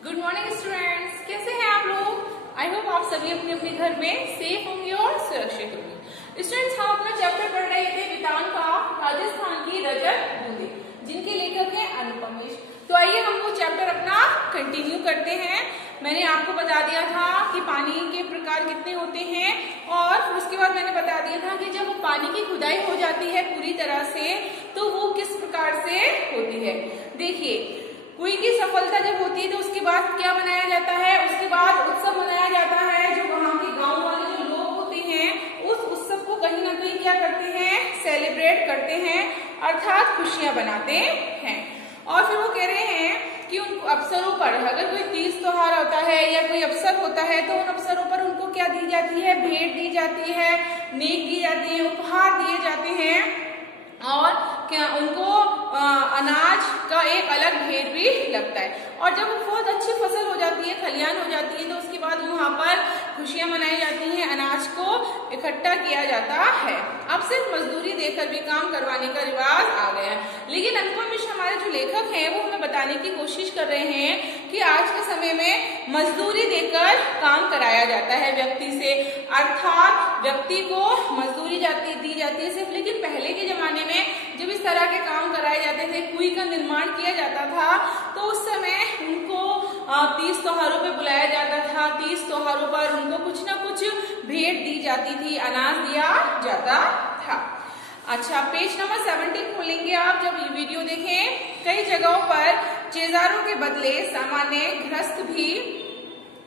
Good morning students, कैसे हैं आप लोग। आई होप आप सभी अपने अपने घर में सेफ होंगे और सुरक्षित होंगे। स्टूडेंट्स, हम अपना चैप्टर पढ़ रहे थे वेदांत का राजस्थान की रजत बूंदे, जिनके लेखक हैं अनुपम मिश्र। तो आइए हम वो चैप्टर अपना कंटिन्यू करते हैं। मैंने आपको बता दिया था कि पानी के प्रकार कितने होते हैं और उसके बाद मैंने बता दिया था कि जब पानी की खुदाई हो जाती है पूरी तरह से तो वो किस प्रकार से होती है। देखिए, कुएं की सफलता जब होती है तो उसके बाद क्या मनाया जाता है, उसके बाद उत्सव मनाया जाता है। जो वहाँ के गांव वाले जो लोग होते हैं उस उत्सव को कहीं ना कहीं क्या करते हैं, सेलिब्रेट करते हैं, अर्थात खुशियां बनाते हैं। और फिर वो कह रहे हैं कि उन अवसरों पर अगर कोई तीज त्योहार होता है या कोई अवसर होता है तो उन अवसरों पर उनको क्या दी जाती है, भेंट दी जाती है, नेक दी जाती है, उपहार दिए जाते हैं और क्या उनको अनाज का एक अलग ढेर भी लगता है। और जब बहुत अच्छी फसल हो जाती है, खलियान हो जाती है, तो उसके बाद वहाँ पर खुशियां मनाई जाती हैं, अनाज को इकट्ठा किया जाता है। अब सिर्फ मजदूरी देकर भी काम करवाने का रिवाज आ गया है। लेकिन अनुपम मिश्र हमारे जो लेखक हैं वो हमें बताने की कोशिश कर रहे हैं कि आज के समय में मजदूरी देकर काम कराया जाता है व्यक्ति से, अर्थात व्यक्ति को मजदूरी दी जाती है सिर्फ। लेकिन पहले के जमाने में जब इस तरह के काम कराए जाते थे, कुएं का निर्माण किया जाता था, तो उस समय उनको तीज त्योहारों पे बुलाया जाता था। तीज त्योहारों पर उनको कुछ ना कुछ भेंट दी जाती थी, अनाज दिया जाता था। अच्छा, पेज नंबर 17 खोलेंगे आप जब ये वीडियो देखें। कई जगहों पर चेजारों के बदले सामान्य गृहस्थ भी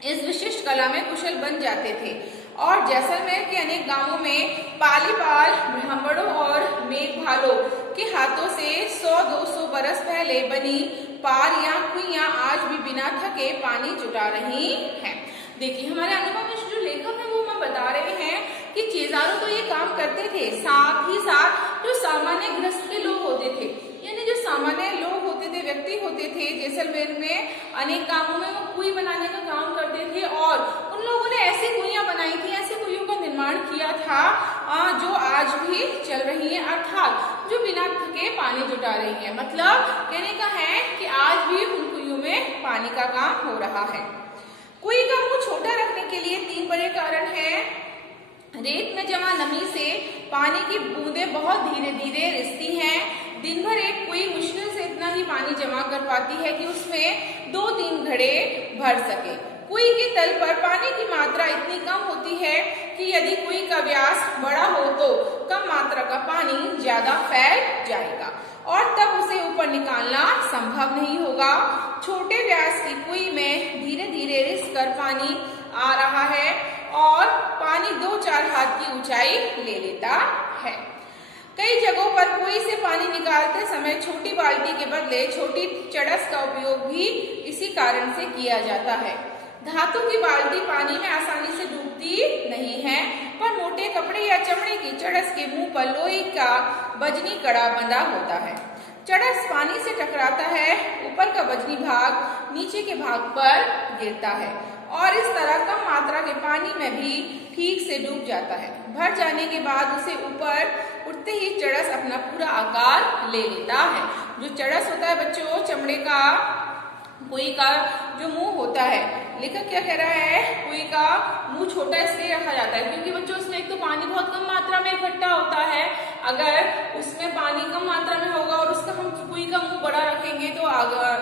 इस विशिष्ट कला में कुशल बन जाते थे। और जैसलमेर के अनेक गांवों में पालीपाल ब्राह्मणों और मेघभालों के हाथों से 100-200 बरस पहले बनी पार या कुइयां आज भी बिना थके पानी जुटा रही हैं। देखिए, हमारे अनुपम मिश्र जो लेखक हैं वो हमें बता रहे हैं कि चेजारों तो ये काम करते थे, साथ ही साथ जो सामान्य गृहस्थ के लोग होते थे, यानी जो सामान्य लोग होते थे, व्यक्ति होते थे, जैसलमेर में अनेक कामों में वो कुएं बनाने का काम करते थे। और उन लोगों ने ऐसी कुइयां बनाई थी, ऐसे कुइयों का निर्माण किया था जो आज भी चल रही है, अर्थात जो बिना थके पानी जुटा रही है। मतलब कहने का है कि आज भी उन कुइयों में पानी का काम हो रहा है। कुएं का मुंह छोटा रखने के लिए 3 बड़े कारण हैं। रेत में जमा नमी से पानी की बूंदें बहुत धीरे धीरे रिसती हैं। दिन भर एक कुएं मुश्किल से इतना ही पानी जमा कर पाती है कि उसमें 2-3 घड़े भर सके। कुएं के तल पर पानी की मात्रा इतनी कम होती है कि यदि कुएं का व्यास बड़ा हो तो कम मात्रा का पानी ज्यादा फैल जाएगा और तब उसे ऊपर निकालना संभव नहीं होगा। छोटे व्यास की कुएं में धीरे धीरे रिस कर पानी आ रहा है और पानी 2-4 हाथ की ऊंचाई ले लेता है। कई जगहों पर कुएं से पानी निकालते समय छोटी बाल्टी के बदले छोटी चड़स का उपयोग भी इसी कारण से किया जाता है। धातु की बाल्टी पानी में आसानी से डूबती नहीं है, पर मोटे कपड़े या चमड़े की चड़स के मुंह पर लोहे का बजनी कड़ा बंधा होता है। चड़स पानी से टकराता है, ऊपर का बजनी भाग नीचे के भाग पर गिरता है और इस तरह कम मात्रा के पानी में भी ठीक से डूब जाता है। भर जाने के बाद उसे ऊपर उठते ही चड़स अपना पूरा आकार ले लेता है। जो चड़स होता है बच्चों, चमड़े का कुएं का जो मुंह होता है, लेखक क्या कह रहा है, कुएं का मुंह छोटा इसलिए रखा जाता है क्योंकि बच्चों उसमें एक तो पानी बहुत कम मात्रा में इकट्ठा होता है। अगर उसमें पानी कम मात्रा में होगा और उसका हम कुएं का मुंह बड़ा रखेंगे तो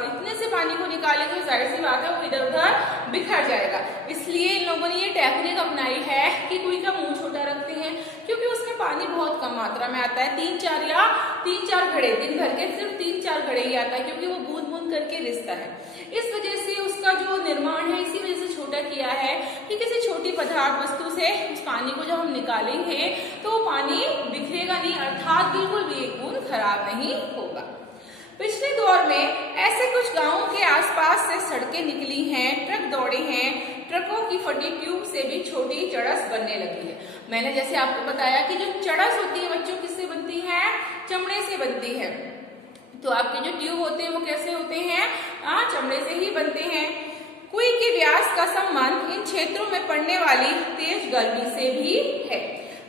इतने से पानी को निकालेंगे तो जाहिर सी बात है वो इधर उधर बिखर जाएगा। इसलिए इन लोगों ने ये टेक्निक अपनाई है कि कुएं का मुंह छोटा रखते हैं क्योंकि उसमें पानी बहुत कम मात्रा में आता है। 3-4 घड़े दिन भर के सिर्फ 3-4 घड़े ही आता है क्योंकि वो बूंद बूंद करके रिसता है। इस वजह से उसका जो निर्माण है इसी वजह से छोटा किया है कि किसी छोटी पदार्थ वस्तु से उस पानी को जब हम निकालेंगे तो पानी बिखरेगा नहीं, अर्थात बिल्कुल भी एक बूंद खराब नहीं होगा। पिछले दौर में ऐसे कुछ गांवों के आसपास से सड़कें निकली हैं, ट्रक दौड़े हैं, ट्रकों की फटी ट्यूब से भी छोटी चड़स बनने लगी है। मैंने जैसे आपको बताया कि जो चड़स होती है बच्चों किससे बनती है, चमड़े से बनती है। तो आपके जो ट्यूब होते हैं वो कैसे होते हैं, चमड़े से ही बनते हैं। कुएं के व्यास का संबंध इन क्षेत्रों में पड़ने वाली तेज गर्मी से भी है।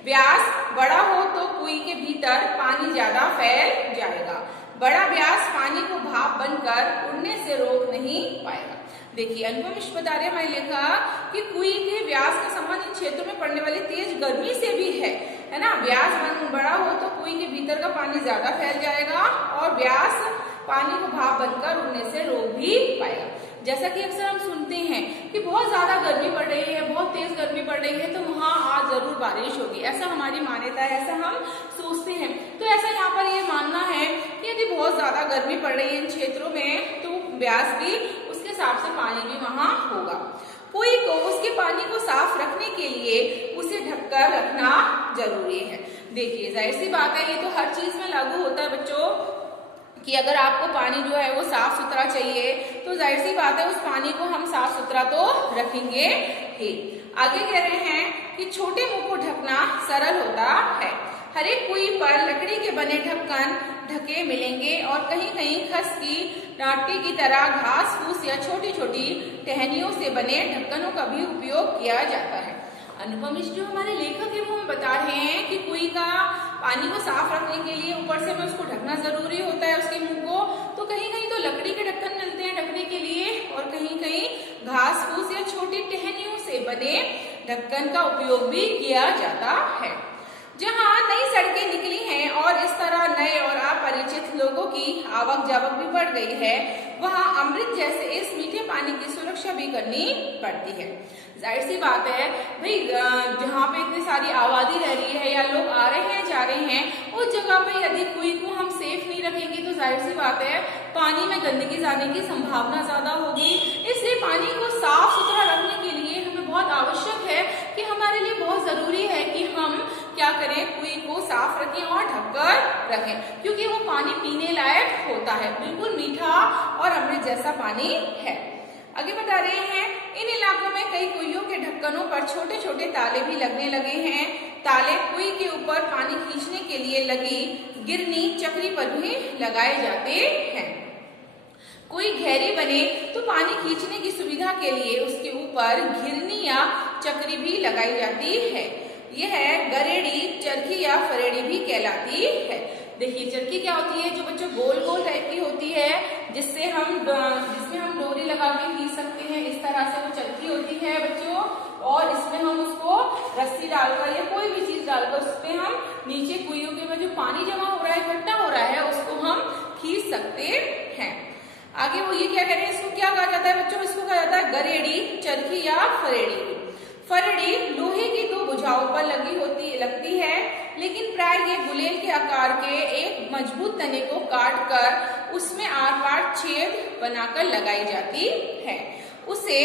व्यास बड़ा हो तो कुएं के भीतर पानी ज्यादा फैल जाएगा। बड़ा व्यास पानी को भाप बनकर उड़ने से रोक नहीं पाएगा। देखिए अनुपम मिश्र बता रहे हमारे लेखक कि कुएं के व्यास का संबंध इन क्षेत्रों में पड़ने वाली तेज गर्मी से भी है ना। व्यास बड़ा हो तो कुएं के भीतर का पानी ज्यादा फैल जाएगा और व्यास पानी को भाप बनकर उड़ने से रोक भी पाएगा। जैसा कि अक्सर हम सुनते हैं कि बहुत ज्यादा गर्मी पड़ रही है, बहुत तेज गर्मी पड़ रही है, तो वहाँ आज जरूर बारिश होगी, ऐसा हमारी मान्यता है, ऐसा हम सोचते हैं। तो ऐसा यहाँ पर ये मानना है कि यदि बहुत ज्यादा गर्मी पड़ रही है इन क्षेत्रों में तो व्यास भी उसके हिसाब से पानी भी वहाँ होगा। कुएं को उसके पानी को साफ रखने के लिए उसे ढककर रखना जरूरी है। देखिए जाहिर सी बात है, ये तो हर चीज में लागू होता है बच्चों कि अगर आपको पानी जो है वो साफ सुथरा चाहिए तो जाहिर सी बात है उस पानी को हम साफ सुथरा तो रखेंगे ही। आगे कह रहे हैं कि छोटे मुंह को ढकना सरल होता है। हर एक कुएं पर लकड़ी के बने ढक्कन ढके मिलेंगे और कहीं कहीं खस की डांटी की तरह घास फूस या छोटी छोटी टहनियों से बने ढक्कनों का भी उपयोग किया जाता है। अनुपम मिश्र जो हमारे लेखक है वो हमें बता रहे हैं कि कुएं का पानी को साफ रखने के लिए ऊपर से हमें उसको ढकना जरूरी होता है उसके मुंह को। तो कहीं कहीं तो लकड़ी के ढक्कन मिलते हैं ढकने के लिए और कहीं कहीं घास फूस या छोटी टहनियों से बने ढक्कन का उपयोग भी किया जाता है। जहाँ नई सड़कें निकली हैं और इस तरह नए और अपरिचित लोगों की आवक जावक भी बढ़ गई है, वहाँ अमृत जैसे इस मीठे पानी की सुरक्षा भी करनी पड़ती है। जाहिर सी बात है भाई, जहाँ पे इतनी सारी आबादी रह रही है या लोग आ रहे हैं जा रहे हैं, उस जगह पे यदि कुएं को हम सेफ नहीं रखेंगे तो जाहिर सी बात है पानी में गंदगी जाने की संभावना ज्यादा होगी। इसलिए पानी को साफ सुथरा रखने के लिए हमें बहुत आवश्यक है कि हमारे लिए बहुत जरूरी है कि हम क्या करें, कुएं को साफ रखें और ढककर रखें, क्योंकि वो पानी पीने लायक होता है, बिल्कुल मीठा और अमृत जैसा पानी है। आगे बता रहे हैं इन इलाकों में कई कुइयों के ढक्कनों पर छोटे छोटे ताले भी लगने लगे हैं। ताले कुएं के ऊपर पानी खींचने के लिए लगी गिरनी चक्री पर भी लगाए जाते हैं। कुएं गहरी बने तो पानी खींचने की सुविधा के लिए उसके ऊपर घिरनी या चक्री भी लगाई जाती है। यह गरेड़ी, चरखी या फरेड़ी भी कहलाती है। देखिए चरखी क्या होती है, जो बच्चों गोल गोल टाइप की होती है जिसमें हम डोरी लगा के खींच सकते हैं, इस तरह से वो चरखी होती है बच्चों। और इसमें हम उसको रस्सी डालकर या कोई भी चीज डालकर उसमें हम नीचे कुइयों के में जो पानी जमा हो रहा है, इकट्ठा हो रहा है, उसको हम खींच सकते हैं। आगे वो ये क्या कह रहे हैं, इसको क्या कहा जाता है बच्चों, इसको कहा जाता है गरेड़ी, चरखी या फरेड़ी। फरेड़ी लोहे की दो भुजाओं पर लगती है, लेकिन प्राय ये गुलेल के आकार के एक मजबूत तने को काट कर उसमें आर पार छेद बनाकर लगाई जाती है। उसे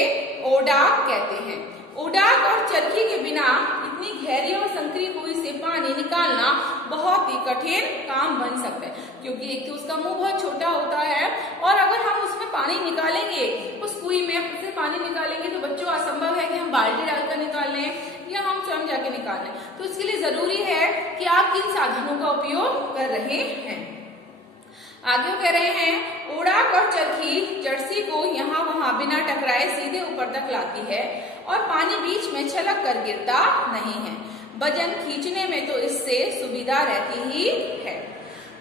ओडाक कहते हैं। ओडाक और चरखी के बिना इतनी गहरी और संकरी कुएं से पानी निकालना बहुत ही कठिन काम बन सकता है, क्योंकि एक तो उसका मुंह बहुत छोटा होता है और अगर हम उसमें पानी निकालेंगे, उस कुएं में से पानी निकालेंगे तो बच्चों असंभव है कि हम बाल्टी डालकर निकाल लें या हम स्वयं जाके निकाल लें। तो इसके लिए जरूरी है कि आप किन साधनों का उपयोग कर रहे हैं। आगे कह रहे हैं ओडाक और चरखी जर्सी को यहाँ वहाँ बिना टकराए सीधे ऊपर तक लाती है और पानी बीच में छलक कर गिरता नहीं है। वजन खींचने में तो इससे सुविधा रहती ही है।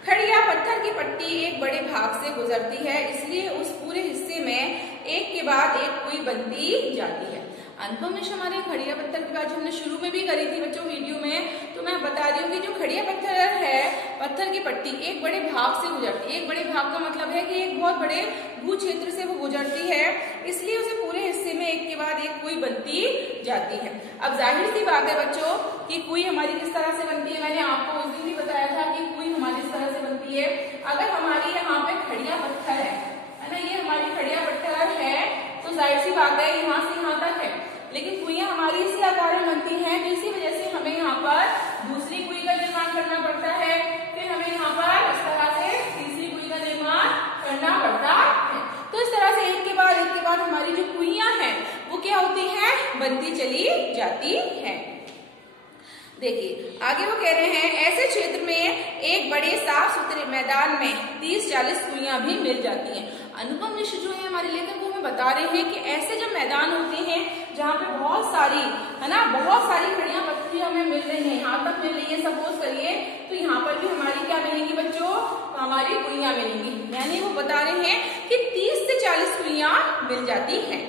खड़िया पत्थर की पट्टी एक बड़े भाग से गुजरती है, इसलिए उस पूरे हिस्से में एक के बाद एक कुएं बनती जाती है। अनुपम मिश्र हमारे खड़िया पत्थर की बात हमने शुरू में भी करी थी बच्चों वीडियो में, तो मैं बता रही हूँ कि जो खड़िया पत्थर है, पत्थर की पट्टी एक बड़े भाग से गुजरती है। एक बड़े भाग का मतलब है कि एक बहुत बड़े भू क्षेत्र से वो गुजरती है, इसलिए उसे पूरे हिस्से में एक के बाद एक कुएं बनती जाती है। अब जाहिर सी बात है बच्चों कि कुएं हमारी किस तरह से बनती है, मैंने आपको उस दिन भी बताया था कि कुएं हमारी इस तरह से बनती है। अगर हमारी यहाँ पे खड़िया पत्थर है ना, ये हमारी खड़िया पत्थर है, तो जाहिर सी बात है यहाँ से यहाँ तक है, लेकिन कुइयां हमारी इसी आकार में बनती हैं, तो इसी वजह से हमें यहाँ पर दूसरी कुएं का निर्माण करना पड़ता है। फिर हमें यहाँ पर इस तरह से तीसरी कुएं का निर्माण करना पड़ता है। तो इस तरह से एक के बाद हमारी जो कुइयां हैं वो क्या होती हैं, बनती चली जाती है। देखिए आगे वो कह रहे हैं ऐसे क्षेत्र में एक बड़े साफ सुथरे मैदान में 30-40 कुइयां भी मिल जाती हैं। अनुपम मिश्र जो है हमारे लेखक हमें बता रहे हैं कि ऐसे जो मैदान होते हैं जहाँ पे बहुत सारी खड़िया पत्थर सब्जी हमें मिल रही है, यहाँ तक मिल रही है सपोज करिए, तो यहाँ पर भी हमारी क्या मिलेंगी बच्चों, हमारी कुइयां मिलेंगी। यानी वो बता रहे हैं कि 30 से 40 कुइयां मिल जाती हैं।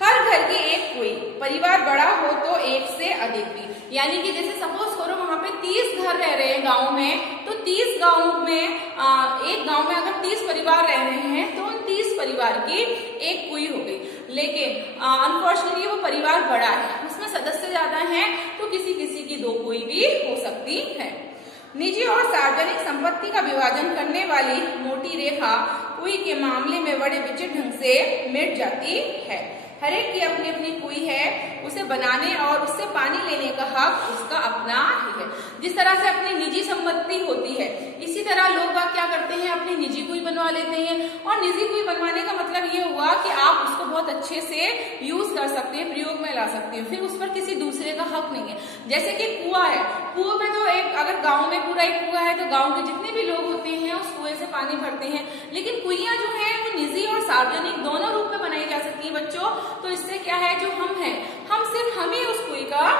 हर घर के एक कुई, परिवार बड़ा हो तो एक से अधिक भी। यानी कि जैसे सपोज करो वहां पे 30 घर रह रहे हैं गांव में, तो 30 गांव में एक गांव में अगर 30 परिवार रह रहे हैं तो उन 30 परिवार की एक कुई हो गई। लेकिन अनफॉर्चुनेटली वो परिवार बड़ा है, उसमें सदस्य ज्यादा हैं, तो किसी किसी की 2 कुई भी हो सकती है। निजी और सार्वजनिक संपत्ति का विभाजन करने वाली मोटी रेखा कुई के मामले में बड़े विचित्र ढंग से मिट जाती है। हर एक की अपनी अपनी कुई है, उसे बनाने और उससे पानी लेने का हक उसका अपना ही है। जिस तरह से अपनी निजी संपत्ति होती है, इसी तरह लोग बाग क्या करते हैं, अपनी निजी कुई बनवा लेते हैं। और निजी कुई बनवाने का मतलब ये हुआ कि आप उसको बहुत अच्छे से यूज कर सकते हैं, प्रयोग में ला सकते हैं, फिर उस पर किसी दूसरे का हक नहीं है। जैसे कि कुआं है, कुएं में तो एक अगर गाँव में पूरा एक कुआं है तो गाँव के जितने भी लोग होते हैं उस कुएं से पानी भरते हैं। लेकिन कुइयां जो है वो निजी और सार्वजनिक दोनों रूप में बनाई जा सकती है बच्चों। तो इससे क्या है, जो हम हैं, हम सिर्फ हम ही उस कुई का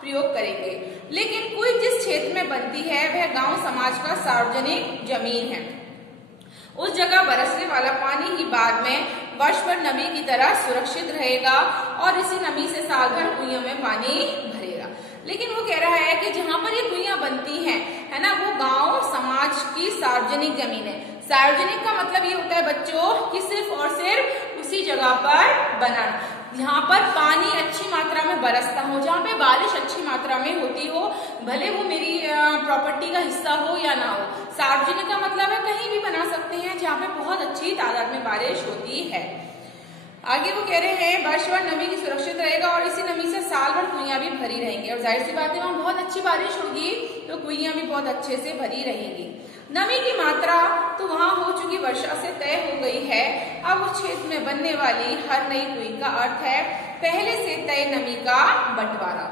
प्रयोग करेंगे। लेकिन कुई जिस क्षेत्र में बनती है वह गांव समाज का सार्वजनिक जमीन है। उस जगह बरसने वाला पानी ही बाद में वर्ष भर नमी की तरह सुरक्षित रहेगा और इसी नमी से साल भर कुइयों में पानी भरेगा। लेकिन वो कह रहा है कि जहां पर ये कुइयां बनती हैं, है ना, वो गांव समाज की सार्वजनिक जमीन है। सार्वजनिक का मतलब ये होता है बच्चों कि सिर्फ और सिर्फ उसी जगह पर बनाना, जहाँ पर पानी अच्छी मात्रा में बरसता हो, जहाँ पे बारिश अच्छी मात्रा में होती हो, भले वो मेरी प्रॉपर्टी का हिस्सा हो या ना हो। सार्वजनिक का मतलब है कहीं भी बना सकते हैं जहाँ पे बहुत अच्छी तादाद में बारिश होती है। आगे वो कह रहे हैं वर्ष भर नमी की सुरक्षित रहेगा और इसी नमी से साल भर कुइयां भी भरी रहेंगी। और जाहिर सी बात है वहां बहुत अच्छी बारिश होगी तो कुइयां भी बहुत अच्छे से भरी रहेंगी। नमी की मात्रा तो वहां हो चुकी वर्षा से तय हो गई है। अब उस क्षेत्र में बनने वाली हर नई कुई का अर्थ है पहले से तय नमी का बंटवारा।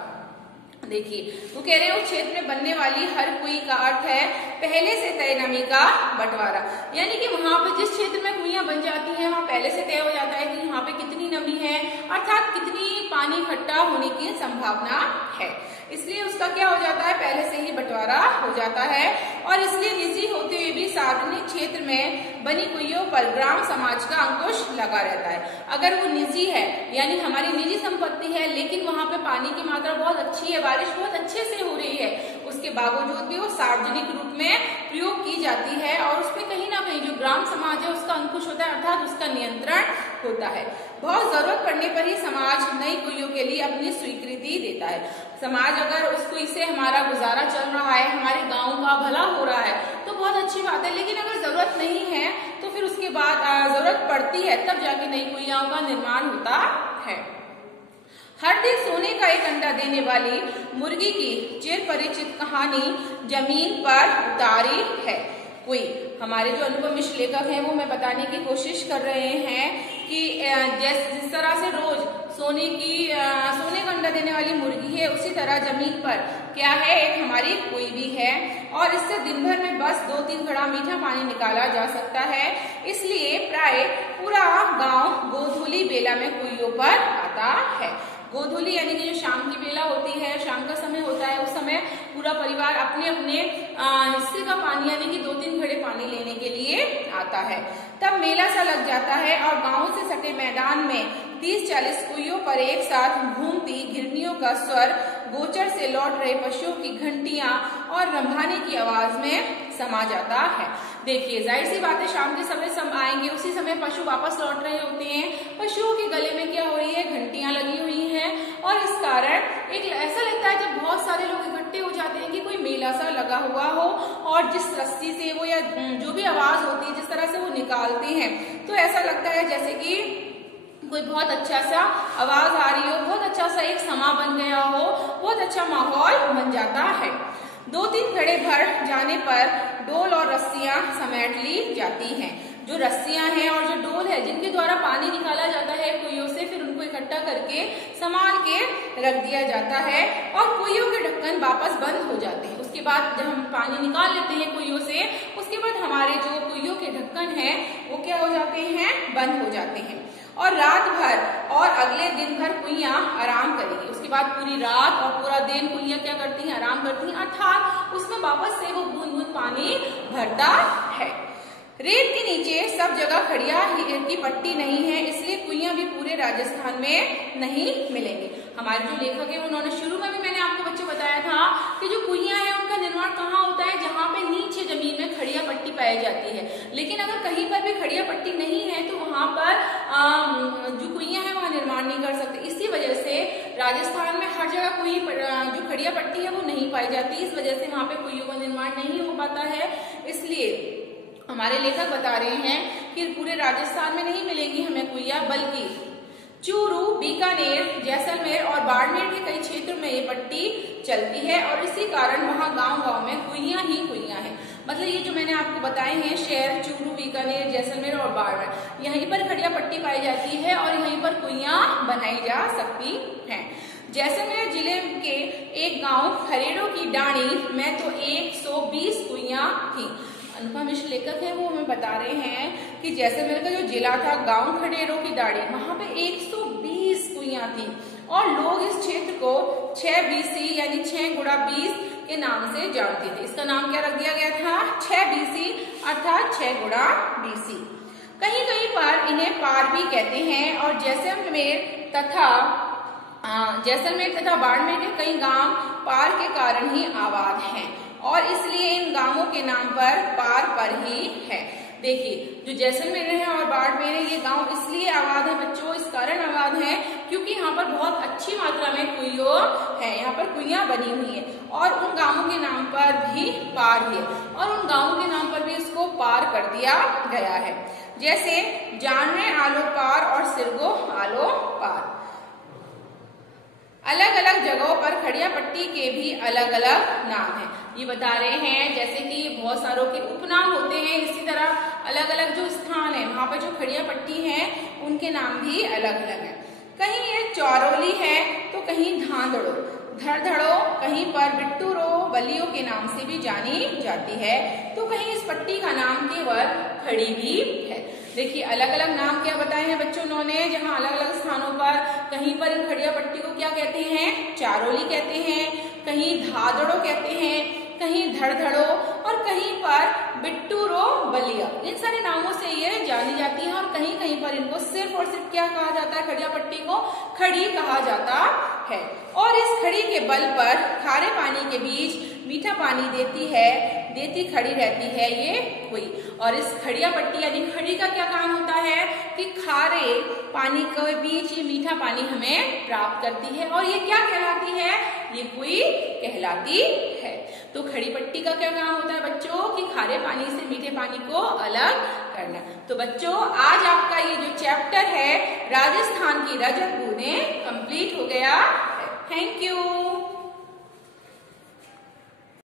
देखिए वो कह रहे हैं उस क्षेत्र में बनने वाली हर कुई का अर्थ है पहले से तय नमी का बंटवारा। यानी कि वहां पे जिस क्षेत्र में कुइयां बन जाती हैं वहां पहले से तय हो जाता है कि यहाँ पे कितनी नमी है, अर्थात कितनी पानी इकट्ठा होने की संभावना है। इसलिए उसका क्या हो जाता है, पहले से ही बंटवारा हो जाता है। और इसलिए निजी होते हुए भी सार्वजनिक क्षेत्र में बनी कुइयों पर ग्राम समाज का अंकुश लगा रहता है। अगर वो निजी है यानी हमारी निजी संपत्ति है, लेकिन वहां पे पानी की मात्रा बहुत अच्छी है, बारिश बहुत अच्छे से हो रही है, उसके बावजूद भी वो सार्वजनिक रूप में प्रयोग की जाती है और उस पर कहीं ना कहीं जो ग्राम समाज है उसका अंकुश होता है, अर्थात उसका नियंत्रण होता है। बहुत जरूरत पड़ने पर ही समाज नई कुइयों के लिए अपनी स्वीकृति देता है। समाज अगर उस कुई से हमारा गुजारा चल रहा है, हमारे गांव का भला हो रहा है तो बहुत अच्छी बात है। लेकिन अगर जरूरत नहीं है तो फिर उसके बाद जरूरत पड़ती है तब जाके नई कुइयों का निर्माण होता है। हर दिन सोने का एक अंडा देने वाली मुर्गी की चिर परिचित कहानी जमीन पर उतारी है। कोई हमारे जो अनुभव मिश्र लेखक हैं वो मैं बताने की कोशिश कर रहे हैं कि जिस तरह से रोज सोने का अंडा देने वाली मुर्गी है, उसी तरह जमीन पर क्या है, एक हमारी कुई भी है और इससे दिन भर में बस 2-3 घड़ा मीठा पानी निकाला जा सकता है। इसलिए प्राय पूरा गांव गोधूली बेला में कुइयों पर आता है। गोधूली यानी कि जो शाम की बेला होती है, शाम का समय होता है, उस समय पूरा परिवार अपने अपने हिस्से का पानी यानी कि 2-3 घड़े पानी लेने के लिए आता है। तब मेला सा लग जाता है और गांव से सटे मैदान में 30-40 कुइयों पर एक साथ घूमती घिरनियों का स्वर, गोचर से लौट रहे पशुओं की घंटियां और रंभाने की आवाज में समा जाता है। देखिए जाहिर सी बात है शाम के समय सब आएंगे, उसी समय पशु वापस लौट रहे होते हैं। पशुओं के गले में क्या हो रही है, घंटियां लगी हुई हैं और इस कारण एक ऐसा लगता है जब बहुत सारे लोग इकट्ठे हो जाते हैं कि कोई मेला सा लगा हुआ हो और जिस रस्सी से वो या जो भी आवाज होती है जिस तरह से वो निकालते हैं तो ऐसा लगता है जैसे कि कोई बहुत अच्छा सा आवाज आ रही हो, बहुत अच्छा सा एक समा बन गया हो, बहुत अच्छा माहौल बन जाता है। 2-3 घड़े भर जाने पर डोल और रस्सियां समेट ली जाती हैं। जो रस्सियां हैं और जो डोल है जिनके द्वारा पानी निकाला जाता है कुइयों से, फिर उनको इकट्ठा करके संभाल के रख दिया जाता है और कुइयों के ढक्कन वापस बंद हो जाते हैं। उसके बाद जब हम पानी निकाल लेते हैं कुइयों से, उसके बाद हमारे जो कुइयों के ढक्कन हैं वो क्या हो जाते हैं, बंद हो जाते हैं। और रात भर और अगले दिन भर कुइयां आराम करेगी। उसके बाद पूरी रात और पूरा दिन कुइयां क्या करती हैं, आराम करती हैं, अर्थात उसमें वापस से वो बूंद बूंद पानी भरता है। रेत के नीचे सब जगह खड़िया की पट्टी नहीं है, इसलिए कुइयां भी पूरे राजस्थान में नहीं मिलेंगी। हमारे जो लेखक है उन्होंने शुरू में भी मैंने आपको बच्चे बताया था कि जो कुइयां है उनका निर्माण कहाँ होता है, जहाँ पे नीचे जमीन में खड़िया पट्टी पाई जाती है। लेकिन अगर कहीं पर भी खड़िया पट्टी नहीं है तो वहां पर जो कुइयां है वहां निर्माण नहीं कर सकते। इसी वजह से राजस्थान में हर जगह कोई जो खड़िया पट्टी है वो नहीं पाई जाती, इस वजह से वहां पे कुइयों का निर्माण नहीं हो पाता है। इसलिए हमारे लेखक बता रहे हैं कि पूरे राजस्थान में नहीं मिलेगी हमें कुइया, बल्कि चूरू, बीकानेर, जैसलमेर और बाड़मेर के कई क्षेत्रों में ये पट्टी चलती है और इसी कारण वहां गांव-गांव में कुइयां ही कुइयां हैं। मतलब ये जो मैंने आपको बताए हैं शहर चूरू, बीकानेर, जैसलमेर और बाड़मेर, यहीं पर खड़िया पट्टी पाई जाती है और यहीं पर कुइयां बनाई जा सकती हैं। जैसलमेर जिले के एक गांव खरेड़ों की डाणी में तो 120 कुइयां थी। अनुपम मिश्र लेखक है वो हमें बता रहे हैं कि जैसलमेर का जो जिला था गांव खडेरों की दाढ़ी, वहां पे 120 कुइयां थी और लोग इस क्षेत्र को 6 BC यानी 6 गुणा 20 के नाम से जानते थे। इसका नाम क्या रख दिया गया था, 6 BC अर्थात 6 गुणा BC। कहीं कहीं पर इन्हें पार भी कहते हैं और जैसलमेर तथा बाड़मेर के कई गांव पार के कारण ही आबाद हैं और इसलिए इन गांवों के नाम पर ही है। देखिए जो जैसलमेर है और बाड़मेर है ये गांव इसलिए आबाद है बच्चों, इस कारण आबाद है क्योंकि यहाँ पर बहुत अच्छी मात्रा में कुइयों है, यहाँ पर कुइयां बनी हुई है और उन गांवों के नाम पर भी पार है और उन गांवों के नाम पर भी इसको पार कर दिया गया है। जैसे जानवे आलो पार और सिरगो आलो पार। अलग अलग जगहों पर खड़िया पट्टी के भी अलग अलग नाम हैं, ये बता रहे हैं। जैसे कि बहुत सारों के उपनाम होते हैं, इसी तरह अलग अलग जो स्थान है वहां पर जो खड़िया पट्टी है उनके नाम भी अलग अलग हैं। कहीं ये चौरोली है तो कहीं धांधड़ो, धड़धड़ो, कहीं पर बिट्टूरो, बलियों के नाम से भी जानी जाती है, तो कहीं इस पट्टी का नाम केवल खड़ी भी है। देखिए अलग अलग नाम क्या बताए हैं बच्चों उन्होंने, जहाँ अलग अलग स्थानों पर कहीं पर इन खड़िया पट्टी को क्या कहते हैं, चारोली कहते हैं, कहीं धाधड़ो कहते हैं, कहीं धड़धड़ो और कहीं पर बिट्टूरो, बलिया। इन सारे नामों से ये जानी जाती है और कहीं कहीं पर इनको सिर्फ और सिर्फ क्या कहा जाता है, खड़िया पट्टी को खड़ी कहा जाता है। और इस खड़ी के बल पर खारे पानी के बीच मीठा पानी देती खड़ी रहती है ये कुई। और इस खड़िया पट्टी यानी खड़ी का क्या काम होता है कि खारे पानी के बीच ये मीठा पानी हमें प्राप्त करती है और ये क्या कहलाती है, ये कुई कहलाती है। तो खड़ी पट्टी का क्या काम होता है बच्चों कि खारे पानी से मीठे पानी को अलग करना। तो बच्चों आज आपका ये जो चैप्टर है राजस्थान की रजत बूंदें कंप्लीट हो गया। Thank you.